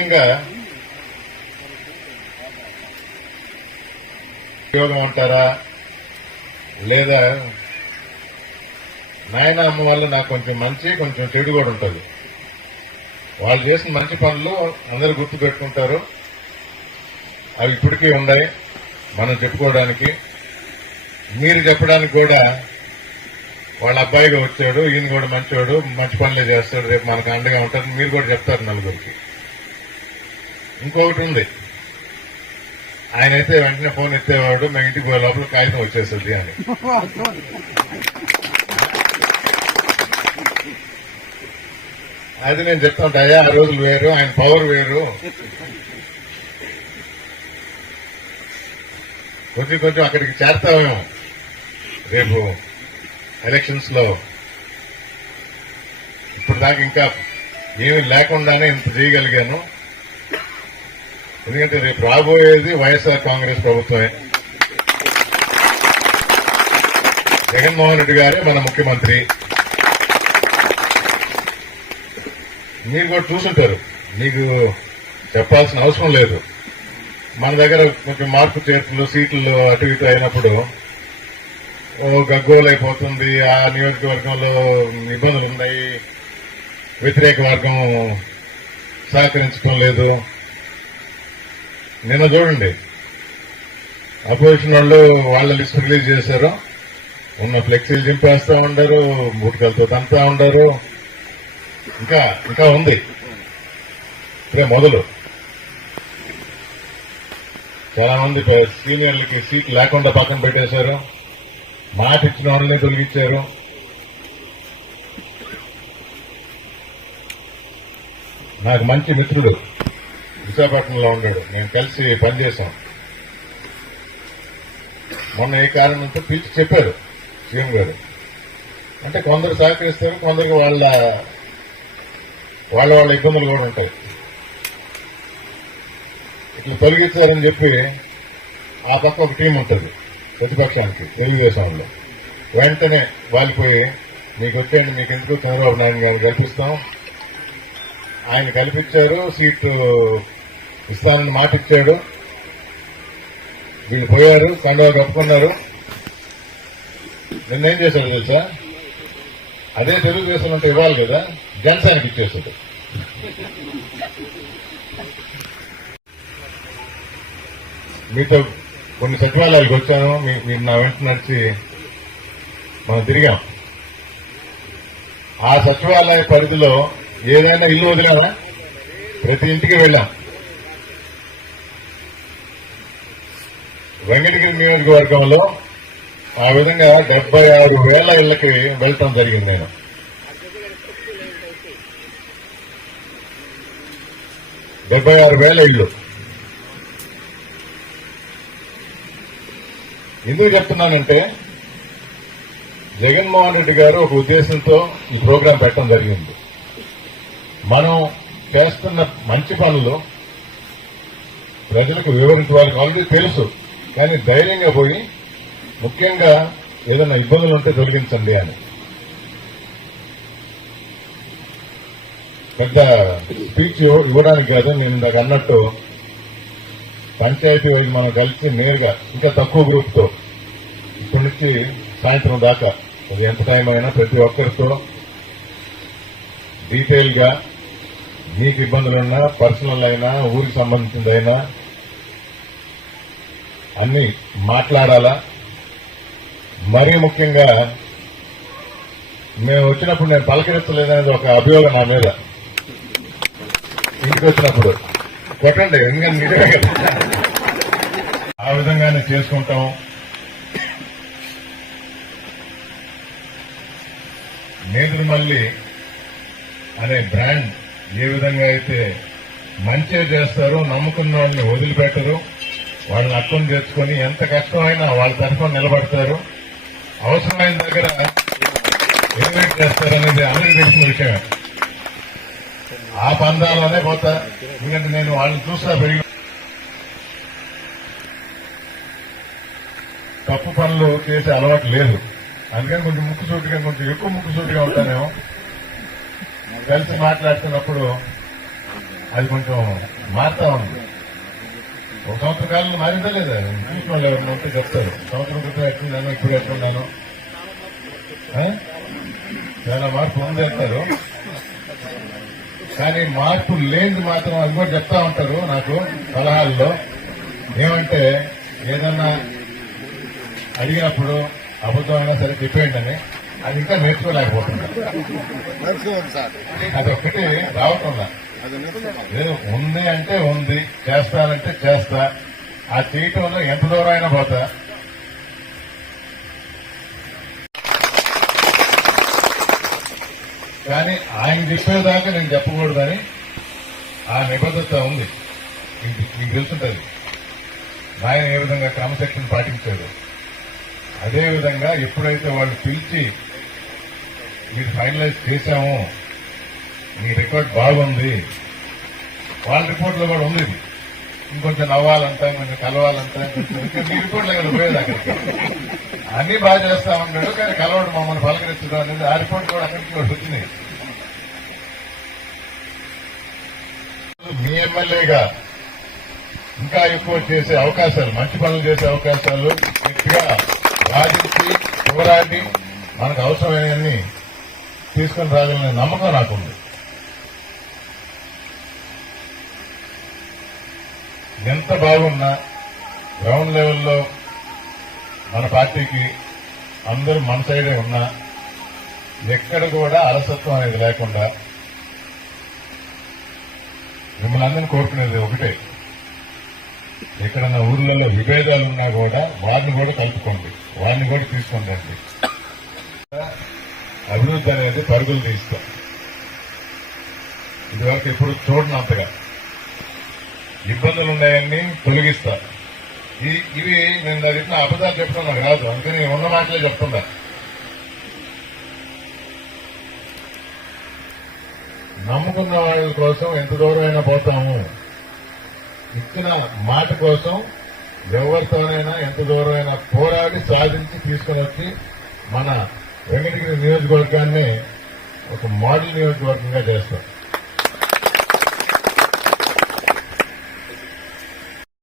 ముఖ్యంగా ఉపయోగం అంటారా లేదా నాయన అమ్మ వల్ల నాకు కొంచెం మంచి కొంచెం చెడు కూడా ఉంటుంది. వాళ్ళు చేసిన మంచి పనులు అందరూ గుర్తు పెట్టుకుంటారు. అవి ఇప్పటికీ ఉన్నాయి మనం చెప్పుకోవడానికి. మీరు చెప్పడానికి కూడా వాళ్ళ అబ్బాయిగా వచ్చాడు, ఈయన కూడా మంచివాడు, మంచి పనులే చేస్తాడు, రేపు మనకు అండగా ఉంటారు, మీరు కూడా చెప్తారు నలుగురికి. ఇంకొకటి ఉంది, ఆయన అయితే వెంటనే ఫోన్ ఎత్తేవాడు, మేము ఇంటికి పోయే లోపల కాగితం వచ్చేస్తుంది అని. అది నేను చెప్తా ఉంటా, ఆ రోజులు వేరు, ఆయన పవర్ వేరు. కొంచెం అక్కడికి చేరతామేమో రేపు ఎలక్షన్స్ లో. ఇప్పుడు దాకా ఇంకా ఏమీ లేకుండానే ఇంత చేయగలిగాను. ఎందుకంటే రేపు రాబోయేది వైఎస్ఆర్ కాంగ్రెస్ ప్రభుత్వమే. జగన్మోహన్ రెడ్డి గారే మన ముఖ్యమంత్రి. మీరు కూడా చూసుంటారు, మీకు చెప్పాల్సిన అవసరం లేదు. మన దగ్గర కొంచెం మార్పు చేర్పులు సీట్లు అటు ఇటు అయినప్పుడు గగ్గోలైపోతుంది, ఆ నియోజకవర్గంలో ఇబ్బందులు ఉన్నాయి, వ్యతిరేక వర్గం సహకరించడం లేదు. నిన్న చూడండి, అపోజిషన్ వాళ్ళు వాళ్ళ లిస్ట్ రిలీజ్ చేశారు, ఉన్న ఫ్లెక్సీలు చింపేస్తా ఉండరు, బూటకలతో తంతా ఉండరు. ఇంకా ఉంది, ఇప్పుడే మొదలు. చాలా మంది సీనియర్లకి సీట్ లేకుండా పక్కన పెట్టేశారు, మాట ఇచ్చిన వాళ్ళని తొలగించారు. నాకు మంచి మిత్రుడు విశాఖపట్నంలో ఉన్నాడు, నేను కలిసి పనిచేశాం. మొన్న ఏ కారణంతో పిలిచి చెప్పారు సీఎం గారు. అంటే కొందరు సహకరిస్తారు, కొందరికి వాళ్ళ ఇబ్బందులు కూడా ఉంటాయి. ఇట్లా తొలగించారని చెప్పి ఆ పక్క ఒక టీం ఉంటుంది ప్రతిపక్షానికి, తెలుగుదేశంలో. వెంటనే వాలిపోయి మీకు వచ్చేయండి, మీకు ఎందుకు చంద్రబాబు నాయుడు గారిని కల్పిస్తాం. ఆయన కల్పించారు, సీటు ఇస్తానని మాట ఇచ్చాడు. వీళ్ళు పోయారు, కండువా కప్పుకున్నారు. నిన్నేం చేశాడు తెలుసా? అదే తెలుగుదేశం అంటే ఇవ్వాలి కదా, జనసేనకి ఇచ్చేసాడు. మీతో కొన్ని సచివాలయాలకు వచ్చాను, మీరు నా వెంట నడిచి మనం తిరిగాం. ఆ సచివాలయ పరిధిలో ఏదైనా ఇల్లు వదిలామా? ప్రతి ఇంటికి వెళ్ళాం. వెంకటగిరి నియోజకవర్గంలో ఆ విధంగా 76,000 ఇళ్లకి వెళ్ళటం జరిగింది. నేను 76,000 ఇళ్లు. ఎందుకు చెప్తున్నానంటే, జగన్మోహన్ రెడ్డి గారు ఒక ఉద్దేశంతో ఈ ప్రోగ్రాం పెట్టడం జరిగింది. మనం చేస్తున్న మంచి పనులు ప్రజలకు వివరించి వాళ్ళకి ఆల్రెడీ తెలుసు, కానీ ధైర్యంగా పోయి ముఖ్యంగా ఏదైనా ఇబ్బందులు ఉంటే తొలగించండి అని. పెద్ద స్పీచ్ ఇవ్వడానికి కాదు, నేను ఇందాక అన్నట్టు పంచాయతీ వైపు మనం కలిసి నేరుగా ఇంకా తక్కువ గ్రూప్ తో ఇప్పటి నుంచి సాయంత్రం దాకా అది ఎంత టైం అయినా ప్రతి ఒక్కరితో డీటెయిల్ గా మీకు ఇబ్బందులున్నా, పర్సనల్ అయినా, ఊరికి సంబంధించిందైనా అన్ని మాట్లాడాలా. మరీ ముఖ్యంగా మేము వచ్చినప్పుడు నేను పలకరించలేదనేది ఒక అభియోగం నా మీద. ఇంటికి వచ్చినప్పుడు కొట్టండి, ఎందుకంటే నిజమే కదా. ఆ విధంగానే చేసుకుంటాం. నేదురుమల్లి అనే బ్రాండ్ ఏ విధంగా అయితే మంచిగా చేస్తారో, నమ్ముకున్న వాళ్ళని వదిలిపెట్టరు, వాళ్ళని అర్థం చేసుకుని ఎంత కష్టమైనా వాళ్ళ తరఫున నిలబడతారు, అవసరమైన దగ్గర ఎలివేట్ చేస్తారనేది అందరికీ తెలిసిన విషయం. ఆ పందాలోనే పోతా. ఎందుకంటే నేను వాళ్ళని చూస్తా పెరిగి తప్పు పనులు చేసే అలవాటు లేదు. అందుకని కొంచెం ముక్కుసూటిగా, కొంచెం ఎక్కువ ముక్కుసూటిగా ఉంటానేమో. కలిసి మాట్లాడుతున్నప్పుడు అది కొంచెం మారుతా ఉంది. ఒక సంవత్సర కాలంలో మారిందా లేదా? చూసిన వాళ్ళు ఎవరు ఉంటే చెప్తారు. సంవత్సరం క్రితం ఎట్లున్నాను, ఇప్పుడు ఎట్లున్నాను, చాలా మార్పు ఉంది అంటారు. కానీ మార్పు లేనిది మాత్రం అది కూడా చెప్తా ఉంటారు నాకు సలహాల్లో. ఏమంటే ఏదన్నా అడిగినప్పుడు అబద్ధమైనా సరే చెప్పేయండి అని. అది ఇంకా నేర్చుకోలేకపోతున్నారు. అదొక్కటి రావటంలా. ఏదో ఉంది అంటే ఉంది, చేస్తానంటే చేస్తా. ఆ చేయటంలో ఎంత దూరం అయినా పోతా. కానీ ఆయన చెప్పేదాకా నేను చెప్పకూడదని ఆ నిబద్ధత ఉంది. మీకు తెలుసుంటది ఆయన ఏ విధంగా క్రమశిక్షణ పాటించాడు. అదేవిధంగా ఎప్పుడైతే వాళ్ళు పిలిచి మీరు ఫైనలైజ్ చేశాము, మీ రికార్డ్ బాగుంది, వాళ్ళ రిపోర్ట్లో కూడా ఉంది. ఇంకొంచెం నవ్వాలంట, కొంచెం కలవాలంట, మీ రిపోర్ట్లో కదా పోయేది అక్కడికి. అన్ని బాగా చేస్తా ఉన్నాడు, కానీ కలవడం మమ్మల్ని పలకరించడం అనేది ఆ రిపోర్ట్ కూడా అక్కడికి కూడా వచ్చినాయి. మీ ఎమ్మెల్యేగా ఇంకా ఎక్కువ చేసే అవకాశాలు, మంచి పనులు చేసే అవకాశాలు గట్టిగా వాదించి పోరాడి మనకు అవసరమైనవన్నీ తీసుకుని రాగలనే నమ్మకం నాకుంది. ఎంత బాగున్నా గ్రౌండ్ లెవెల్లో మన పార్టీకి అందరూ మన సైడే ఉన్నా ఎక్కడ కూడా అలసత్వం అనేది లేకుండా మిమ్మల్ని అందరినీ కోరుకునేది ఒకటే, ఎక్కడన్నా ఊర్లలో విభేదాలు ఉన్నా కూడా వారిని కూడా కలుపుకోండి, వారిని కూడా తీసుకొని రండి. అభివృద్ధి అనేది పరుగులు తీస్తాం. ఇదివరకు ఎప్పుడు చూడనంతగా ఇబ్బందులు ఉన్నాయని తొలగిస్తా. ఇవి నేను అది అబద్ధాలు చెప్పడం నాకు రాదు, అందుకని ఉన్న మాటలే చెప్తున్నా. నమ్ముకున్న వాళ్ళ కోసం ఎంత దూరమైనా పోతాము. ఇచ్చిన మాట కోసం ఎవరితోనైనా ఎంత దూరమైనా పోరాడి సాధించి తీసుకుని వచ్చి మన వెంకటగిరి నియోజకవర్గాన్ని ఒక మోడల్ నియోజకవర్గంగా చేస్తాం.